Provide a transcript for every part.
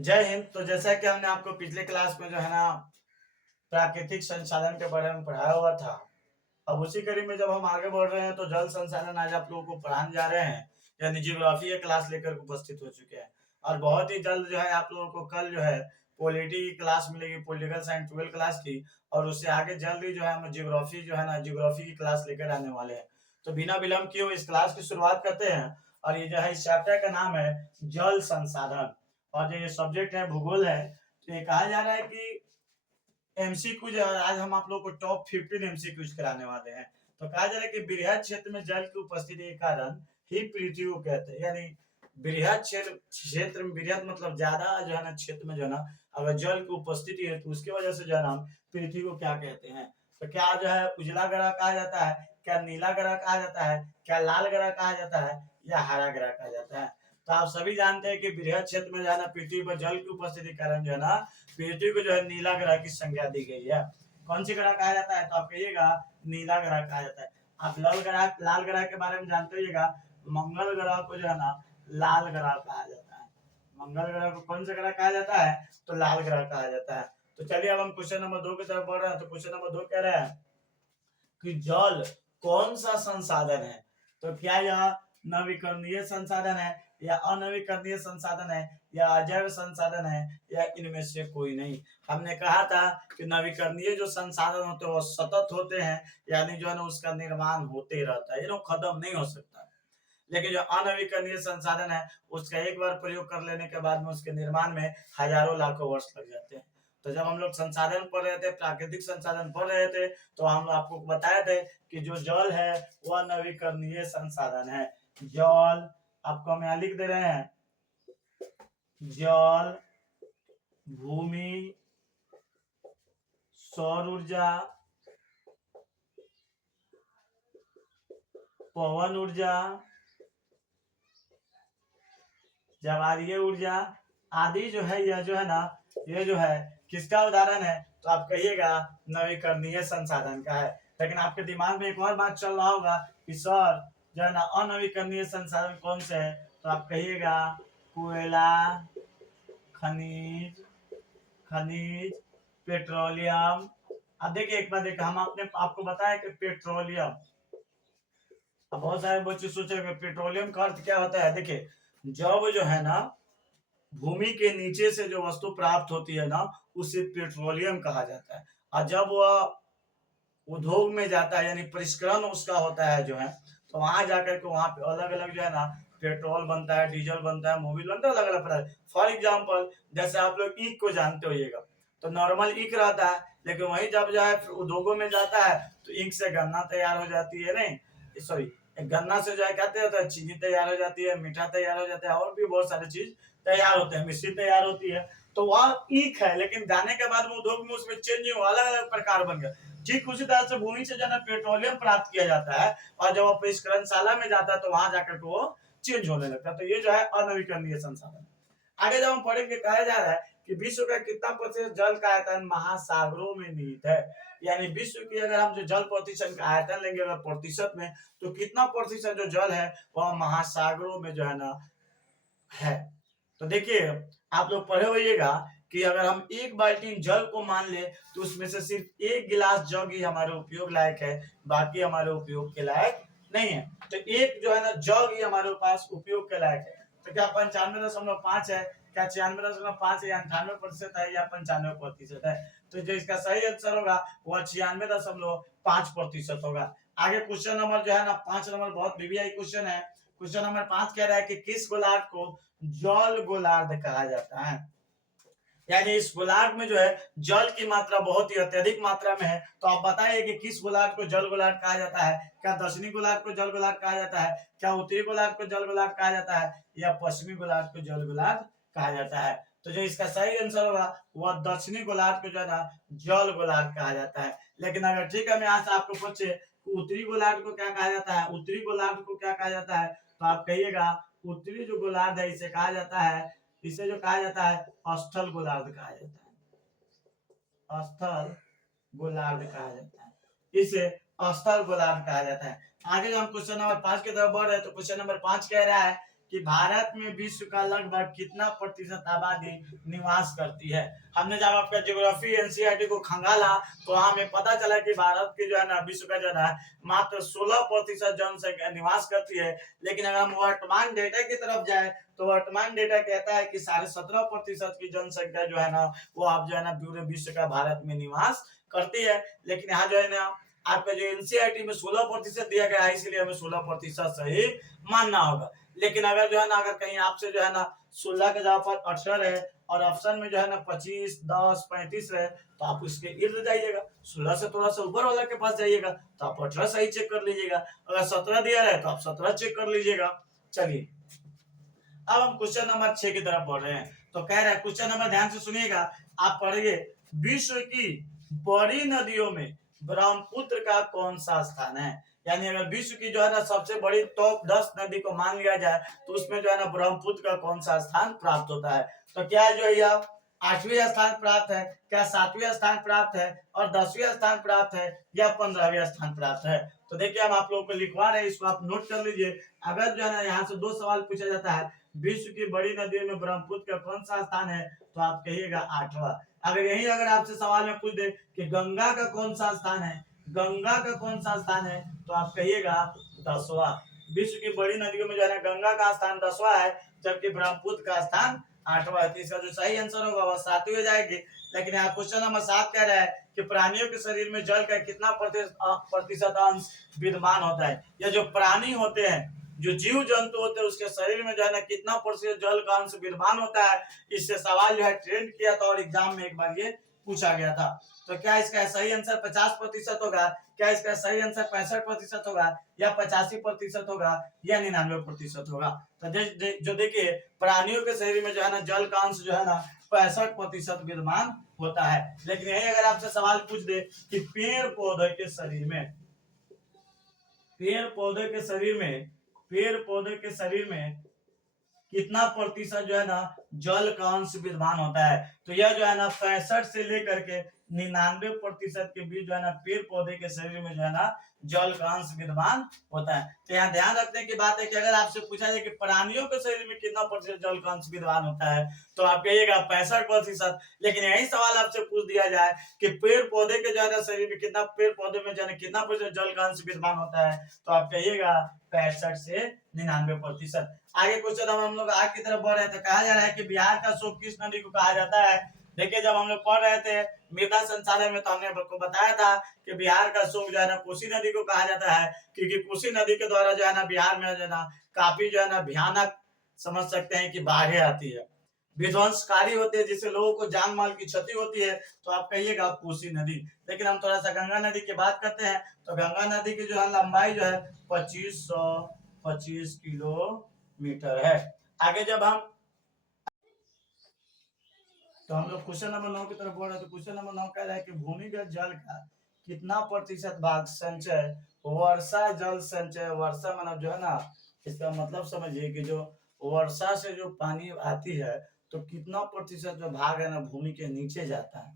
जय हिंद। तो जैसा कि हमने आपको पिछले क्लास में जो है ना प्राकृतिक संसाधन के बारे में पढ़ाया हुआ था, अब उसी कड़ी में जब हम आगे बढ़ रहे हैं तो जल संसाधन आज आप लोगों को पढ़ाने जा रहे हैं, यानी जियोग्राफी की क्लास लेकर उपस्थित हो चुके हैं। और बहुत ही जल्द जो है आप लोगों को कल जो है पॉलिटी की क्लास मिलेगी, पॉलिटिकल साइंस 12 क्लास की। और उससे आगे जल्द ही जो है हम जियोग्राफी जो है ना जियोग्राफी की क्लास लेकर आने वाले हैं। तो बिना विलंब किए हुए इस क्लास की शुरुआत करते हैं। और ये जो है इस चैप्टर का नाम है जल संसाधन, और जो ये सब्जेक्ट है भूगोल है। तो ये कहा जा रहा है कि एमसीक्यू जो है आज हम आप लोग को टॉप 15 एमसीक्यूज कराने वाले हैं। तो कहा जा रहा है कि बृहद क्षेत्र में जल की उपस्थिति के कारण ही पृथ्वी को कहते हैं, यानी बृहद क्षेत्र में, बृहद मतलब ज्यादा जो है ना क्षेत्र में जो है ना अगर जल की उपस्थिति है तो उसकी वजह से जो है ना हम पृथ्वी को क्या कहते हैं। तो क्या जो है उजला ग्रह कहा जाता है, क्या नीला ग्रह कहा जाता है, क्या लाल ग्रह कहा जाता है, या हरा ग्रह कहा जाता है। तो आप सभी जानते हैं कि बृहद क्षेत्र में जो है ना पृथ्वी पर जल की उपस्थिति के कारण जो है ना पृथ्वी को जो है नीला ग्रह की संज्ञा दी गई है। कौन सी ग्रह कहा जाता है, तो आप कहिएगा नीला ग्रह कहा जाता है। आप लाल ग्रह के बारे में जानते होइएगा, मंगल ग्रह को जो है ना लाल ग्रह कहा जाता है। मंगल ग्रह को कौन सा ग्रह कहा जाता है, तो लाल ग्रह कहा जाता है। तो चलिए अब हम क्वेश्चन नंबर 2 की तरफ बढ़ रहे हैं। तो क्वेश्चन नंबर 2 कह रहे हैं कि जल कौन सा संसाधन है। तो क्या यह नवीकरणीय संसाधन है, या अनवीकरणीय संसाधन है, या अजैव संसाधन है, या इनमें से कोई नहीं। हमने कहा था कि नवीकरणीय जो संसाधन होते हैं वो सतत होते हैं, यानी जो है ना उसका निर्माण होते रहता है, ये लोग खत्म नहीं हो सकता। लेकिन जो अनवीकरणीय संसाधन है उसका एक बार प्रयोग कर लेने के बाद में उसके निर्माण में हजारों लाखों वर्ष लग जाते हैं। तो जब हम लोग संसाधन पढ़ रहे थे, प्राकृतिक संसाधन पढ़ रहे थे, तो हम आपको बताए थे कि जो जल है वह नवीकरणीय संसाधन है। जल आपको हम यहाँ लिख दे रहे हैं, जल, भूमि, सौर ऊर्जा, पवन ऊर्जा, ज्वारीय ऊर्जा आदि जो है, यह जो है ना ये जो है किसका उदाहरण है, तो आप कहिएगा नवीकरणीय संसाधन का है। लेकिन आपके दिमाग में एक और बात चल रहा होगा कि सर जो है ना अनवीकरणीय संसाधन कौन से है, तो आप कहिएगा कोयला, खनिज खनिज पेट्रोलियम। अब देखिए एक बार देखिए, हम आपने आपको बताया कि पेट्रोलियम, अब बहुत सारे बच्चे सोचेंगे पेट्रोलियम का अर्थ क्या होता है। देखिए जब जो है ना भूमि के नीचे से जो वस्तु प्राप्त होती है ना उसे पेट्रोलियम कहा जाता है। और जब वह उद्योग में जाता है, यानी परिष्करण उसका होता है जो है, तो वहां जाकर के वहां पे अलग अलग जो है ना पेट्रोल बनता है, डीजल बनता है, मोबिल बनता है, अलग अलग प्रकार। फॉर एग्जाम्पल जैसे आप लोग ईख को जानते होइएगा, तो नॉर्मल ईख रहता है, लेकिन वही जब जो है उद्योगों में जाता है तो ईख से गन्ना तैयार हो जाती है, नहीं सॉरी, गन्ना से जो है कहते होता है चीनी तैयार हो जाती है, मीठा तैयार हो जाता है, और भी बहुत सारी चीज तैयार होते हैं, मिश्री तैयार होती है। तो वह ईख है, लेकिन जाने के बाद में उद्योग में उसमें चेंज हुआ, अलग अलग प्रकार बन गया। ठीक उसी तरह से भूमि से जो है पेट्रोलियम प्राप्त किया जाता है, और जब वो परिष्करणशाला में जाता है तो वहां जाकर के वो चेंज होने लगता है। तो ये जो है अनवीकरणीय संसाधन। आगे जब हम पढ़ेंगे, कहा जा रहा है कि विश्व का कितना प्रतिशत जल का आयतन महासागरों में निहित है। यानी विश्व की अगर हम जो जल प्रतिशत का आयतन लेंगे अगर प्रतिशत में, तो कितना प्रतिशत जो जल है वह महासागरों में जो है ना है। तो देखिए आप लोग पढ़े होइएगा कि अगर हम एक बाल्टी जल को मान ले तो उसमें से सिर्फ एक गिलास जग ही हमारे उपयोग लायक है, बाकी हमारे उपयोग के लायक नहीं है। तो एक जो है ना जग ही हमारे पास उपयोग के लायक है। तो क्या 95.5 है, क्या 96.5 है, या 98% है, या 95% है। तो जो इसका सही आंसर होगा वह 96.5% होगा। आगे क्वेश्चन नंबर जो है ना 5 नंबर बहुत बीबीआई क्वेश्चन है। क्वेश्चन नंबर 5 कह रहा है कि किस गोलार्ध को जल गोलार्ध कहा जाता है। यानी इस गोलार्ध में जो है जल की मात्रा बहुत ही अत्यधिक मात्रा में है। तो आप बताइए कि किस गोलार्ध को जल गोलार्ध कहा जाता है। क्या दक्षिणी गोलार्ध को जल गोलार्ध कहा जाता है, क्या उत्तरी गोलार्ध को जल गोलार्ध कहा जाता है, या पश्चिमी गोलार्ध को जल गोलार्ध कहा जाता है। तो जो इसका सही आंसर होगा वह दक्षिणी गोलार्ध को जो है ना जल गोलार्ध कहा जाता है। लेकिन अगर ठीक है मैं यहाँ से आपको पूछे उत्तरी गोलार्ध को क्या कहा जाता है, उत्तरी गोलार्ध को क्या कहा जाता है, तो आप कहिएगा उत्तरी जो गोलार्ध है इसे कहा जाता है, इसे जो कहा जाता है स्थल गोलार्ध कहा जाता है। स्थल गोलार्ध कहा जाता है, इसे स्थल गोलार्ध कहा जाता है। आगे जो हम क्वेश्चन नंबर 5 की तरफ बढ़ रहे हैं, तो क्वेश्चन नंबर 5 कह रहा है कि भारत में विश्व का लगभग कितना प्रतिशत आबादी निवास करती है। हमने जब आपका ज्योग्राफी एनसीईआरटी को खंगाला तो हमें पता चला कि भारत की जो है ना विश्व का जो है मात्र 16% जनसंख्या निवास करती है। लेकिन अगर हम वर्तमान डेटा की तरफ जाए तो वर्तमान डेटा कहता है कि 17.5% की जनसंख्या जो है ना वो आप जो है ना पूरे विश्व का भारत में निवास करती है। लेकिन यहाँ जो है ना आपका जो एनसीईआरटी में 16% दिया गया है, इसलिए हमें 16% सही मानना होगा। लेकिन अगर जो है ना अगर कहीं आपसे जो है ना 16 के जगह पर 18 है और ऑप्शन में जो है ना 25, 10, 35 है तो आप इसके इर्द जाइएगा, 16 से थोड़ा सा ऊपर वाला के पास जाइएगा तो आप 18 सही चेक कर लीजिएगा। अगर 17 दिया है तो आप 17 चेक कर लीजिएगा। चलिए अब हम क्वेश्चन नंबर 6 की तरफ बढ़ रहे हैं। तो कह रहा है क्वेश्चन नंबर ध्यान से सुनिएगा, आप पढ़िए। विश्व की बड़ी नदियों में ब्रह्मपुत्र का कौन सा स्थान है? यानी अगर विश्व की जो है ना सबसे बड़ी टॉप 10 नदी को मान लिया जाए तो उसमें जो है ना ब्रह्मपुत्र का कौन सा स्थान प्राप्त होता है? तो क्या जो है यह 8वें स्थान प्राप्त है, क्या 7वें स्थान प्राप्त है और 10वें स्थान प्राप्त है या 15वें स्थान प्राप्त है? तो देखिए हम आप लोगों को लिखवा रहे हैं, इसको आप नोट कर लीजिए। अगर जो है ना यहाँ से 2 सवाल पूछा जाता है, विश्व की बड़ी नदियों में ब्रह्मपुत्र का कौन सा स्थान है, तो आप कहिएगा 8वां। अगर यही अगर आपसे सवाल में पूछ दे कि गंगा का कौन सा स्थान है, गंगा का कौन सा स्थान है, तो आप कहिएगा 10वां। विश्व की बड़ी नदियों में जो है ना गंगा का स्थान 10वां है जबकि ब्रह्मपुत्र का स्थान 8वां है। तो इसका जो सही आंसर होगा वह 7वें जाएगी। लेकिन यहाँ क्वेश्चन नंबर 7 कह रहा है कि प्राणियों के शरीर में जल का कितना प्रतिशत अंश विद्यमान होता है? या जो प्राणी होते हैं, जो जीव जंतु होते हैं, उसके शरीर में जो है ना कितना प्रतिशत जल का अंश विद्यमान होता है? इससे सवाल जो है ट्रेंड किया था और एग्जाम में एक बार ये पूछा गया था। तो क्या इसका सही आंसर 50% होगा, क्या इसका सही आंसर 65% होगा या 85% होगा या 99% होगा? तो जो देखिए प्राणियों के शरीर में जो है ना जल का अंश जो है ना 65% विद्यमान होता है। लेकिन यही अगर आपसे सवाल पूछ दे कि पेड़ पौधे के शरीर में, पेड़ पौधे के शरीर में, पेड़ पौधे के शरीर में कितना प्रतिशत जो है ना जल का अंश विद्यमान होता है? तो यह जो है ना 65 से लेकर के 99% के बीच जो है ना पेड़ पौधे के शरीर में जो है ना जल का अंश विद्यमान होता है। तो यहाँ ध्यान रखने की बात है कि अगर आपसे पूछा जाए कि प्राणियों के शरीर में कितना प्रतिशत जल का अंश विद्यमान होता है तो आप कहिएगा 65%। लेकिन यही सवाल आपसे पूछ दिया जाए कि पेड़ पौधे के जो है ना शरीर में कितना, पेड़ पौधे में जो है कितना प्रतिशत जल का अंश विद्यमान होता है, तो आप कहिएगा 65 से 99%। आगे क्वेश्चन हम लोग आगे की तरफ बढ़ रहे हैं। तो कहा जा रहा है कि बिहार का शोक किस नदी को कहा जाता है? देखिए जब हम लोग पढ़ रहे थे मृदा संसाधन में तो हमने आपको बताया था कि बिहार का शोक जो है ना कोसी नदी को कहा जाता है, क्योंकि कोसी नदी के द्वारा जो है ना बिहार में जो है ना काफी जो है ना भयानक समझ सकते हैं कि बाढ़ें आती है, विध्वंसकारी होते हैं, जिससे लोगों को जान माल की क्षति होती है। तो आप कहिएगा कोसी नदी। लेकिन हम थोड़ा सा गंगा नदी की बात करते हैं। तो गंगा नदी की जो है लंबाई जो है 2525 किलोमीटर है। आगे जब हम तो हम लोग क्वेश्चन नंबर 9 की तरफ बढ़ रहे हैं। तो क्वेश्चन नंबर 9 कह रहा है कि भूमिगत जल का कितना प्रतिशत भाग संचय वर्षा जल संचय, वर्षा मतलब जो है ना इसका मतलब समझिए कि जो वर्षा से जो पानी आती है तो कितना प्रतिशत जो भाग है ना भूमि के नीचे जाता है।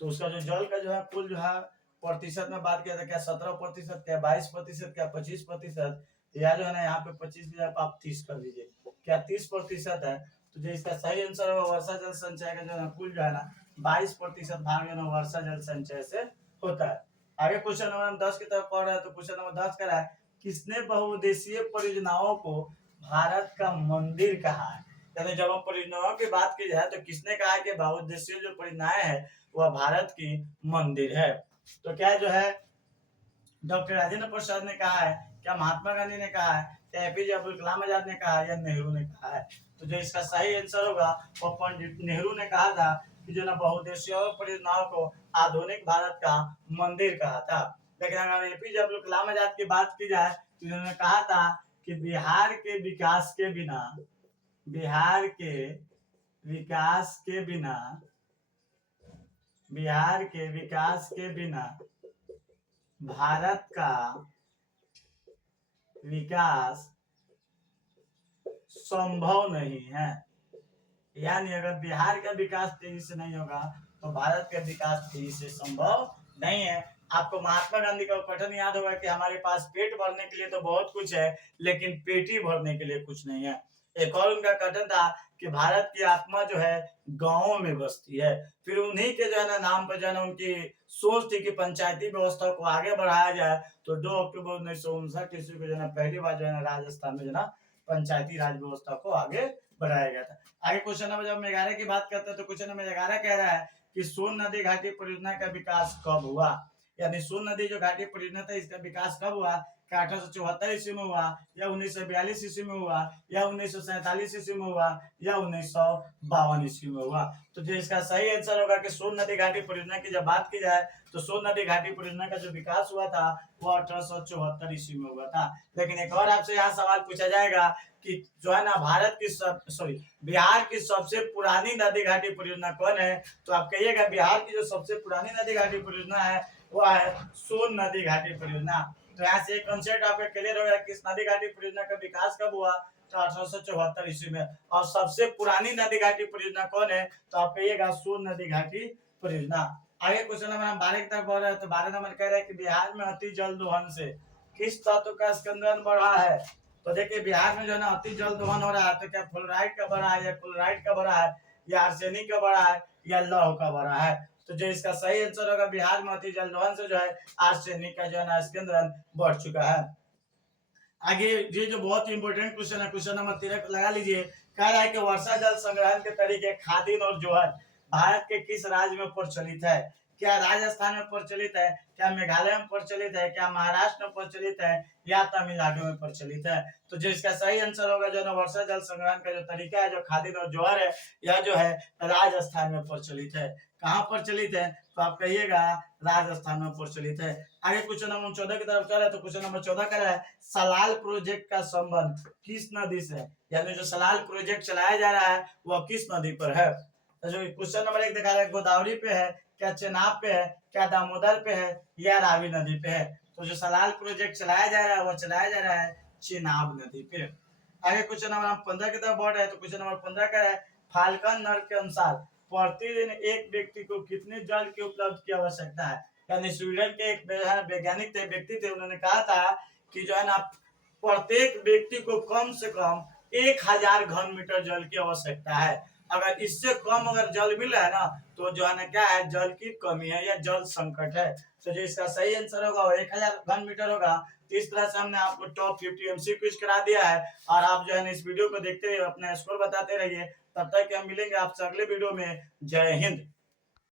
तो उसका जो जल का जो है कुल जो है प्रतिशत में बात किया था, क्या 17%, क्या 22%, क्या 25%, या जो है ना यहाँ पे 25 की जगह आप 30 कर दीजिए, क्या 30% है? तो जो इसका सही आंसर होगा वर्षा जल संचय का जो है कुल जो है ना 22% भाग जो है वर्षा जल संचय से होता है। आगे क्वेश्चन नंबर 10 की तरफ पढ़ रहे हैं। तो क्वेश्चन नंबर 10 कह रहा है किसने बहुउद्देशीय परियोजनाओं को भारत का मंदिर कहा है? यानी जब हम परियोजनाओं की बात की जाए तो किसने कहा है कि बहुउद्देशीय जो परियोजनाएं है वह भारत की मंदिर है? तो क्या जो है डॉक्टर राजेंद्र प्रसाद ने कहा है, क्या महात्मा गांधी ने कहा है, क्या एपीजे अब्दुल कलाम आजाद ने कहा है या नेहरू ने कहा है? तो जो इसका सही आंसर होगा वो पंडित नेहरू ने कहा था कि जो ना बहुउद्देशीय परियोजनाओं को आधुनिक भारत का मंदिर कहा था। लेकिन अगर एपीजे अब्दुल कलाम आजाद की बात की जाए तो उन्होंने कहा था कि बिहार के विकास के बिना, बिहार के विकास के बिना, बिहार के विकास के बिना भारत का विकास संभव नहीं है। यानी अगर बिहार का विकास तेजी से नहीं होगा तो भारत का विकास तेजी से संभव नहीं है। आपको महात्मा गांधी का कथन याद होगा कि हमारे पास पेट भरने के लिए तो बहुत कुछ है लेकिन पेटी भरने के लिए कुछ नहीं है। एक और उनका कथन था कि भारत की आत्मा जो है गांवों में बसती है। फिर उन्हीं के जो है ना नाम पर जो है ना उनकी सोच थी कि पंचायती व्यवस्था को आगे बढ़ाया जाए। तो 2 अक्टूबर 1959 ईस्वी को जो है ना पहली बार जो है ना राजस्थान में जो है ना पंचायती राज व्यवस्था को आगे बढ़ाया गया था। आगे क्वेश्चन नंबर जब हम 11 की बात करते हैं तो क्वेश्चन नंबर 11 कह रहा है कि सोन नदी घाटी परियोजना का विकास कब हुआ? यानी सोन नदी जो घाटी परियोजना था इसका विकास कब हुआ? क्या 1874 ईस्वी में हुआ, या 1942 ईस्वी में हुआ, या 1947 ईस्वी में हुआ, या 1952 ईस्वी में हुआ? तो जो इसका सही आंसर होगा कि सोन नदी घाटी परियोजना की जब बात की जाए तो सोन नदी घाटी परियोजना का जो विकास हुआ था वो 1874 ईस्वी में हुआ था। लेकिन एक और आपसे यहाँ सवाल पूछा जाएगा कि जो है ना भारत की बिहार की सबसे पुरानी नदी घाटी परियोजना कौन है? तो आप कहिएगा बिहार की जो सबसे पुरानी नदी घाटी परियोजना है वो है सोन नदी घाटी परियोजना। तो यहाँ से एक कंसेप्ट आपका क्लियर हो गया कि इस नदी घाटी परियोजना का विकास कब हुआ? तो 1874 ईस्वी में। और सबसे पुरानी नदी घाटी परियोजना कौन है? तो आप कहिएगा सोन नदी घाटी परियोजना। आगे क्वेश्चन नंबर हम 12 की तरफ बढ़ रहे हैं तो 12 नंबर कह रहे हैं कि बिहार में अति जल दोहन से किस तत्व का स्कंदन बढ़ा है? तो देखिए बिहार में जो है ना अति जल दोहन हो रहा है, तो क्या फ्लोराइड का बढ़ा है, या क्लोराइड का बढ़ा है, या आर्सेनिक का बढ़ा है, या लौह का बढ़ा है? तो जो इसका सही आंसर होगा बिहार में अति जल दोहन से जो है आर्सेनिक का जो है ना स्कंदन बढ़ चुका है। आगे ये जो बहुत ही इंपॉर्टेंट क्वेश्चन है, क्वेश्चन नंबर 13 लगा लीजिए। कह रहा है कि वर्षा जल संग्रहण के तरीके खादिन और जोहर भारत के किस राज्य में प्रचलित है? क्या राजस्थान में प्रचलित है, क्या मेघालय में प्रचलित है, क्या महाराष्ट्र में प्रचलित है, या तमिलनाडु में प्रचलित है? तो जो इसका सही आंसर होगा जो है ना वर्षा जल संग्रहण का जो तरीका है जो खादिन और जोहर है यह जो है राजस्थान में प्रचलित है। कहाँ प्रचलित है? तो आप कहिएगा राजस्थान में प्रचलित है। आगे क्वेश्चन नंबर 14 की तरफ चले तो क्वेश्चन नंबर 14 का है सलाल प्रोजेक्ट का संबंध किस नदी से है? यानी जो सलाल प्रोजेक्ट चलाया जा रहा है वह किस नदी पर है? तो जो क्वेश्चन नंबर 1 दिखा रहा है गोदावरी पे है, क्या चेनाब पे है, क्या दामोदर पे है, या रावी नदी पे है? तो जो सलाल प्रोजेक्ट चलाया जा रहा है वह चलाया जा रहा है चेनाब नदी पे। आगे क्वेश्चन नंबर 15 की तरफ बढ़ रहे हैं तो क्वेश्चन नंबर 15 का है फाल्कन नर के अनुसार प्रतिदिन एक व्यक्ति को कितने जल की उपलब्ध की आवश्यकता है? यानी स्वीडन के एक वैज्ञानिक थे, व्यक्ति थे, उन्होंने कहा था कि जो है ना प्रत्येक व्यक्ति को कम से कम 1000 घन मीटर जल की आवश्यकता है। अगर इससे कम अगर जल मिल रहा है ना तो जो है ना क्या है जल की कमी है या जल संकट है। तो जो इसका सही आंसर होगा वो 1000 घन मीटर होगा। तो इस तरह से हमने आपको टॉप 50 एमसीक्यू करा दिया है और आप जो है ना इस वीडियो को देखते हुए अपना स्कोर बताते रहिए। तब तक हम मिलेंगे आपसे अगले वीडियो में। जय हिंद।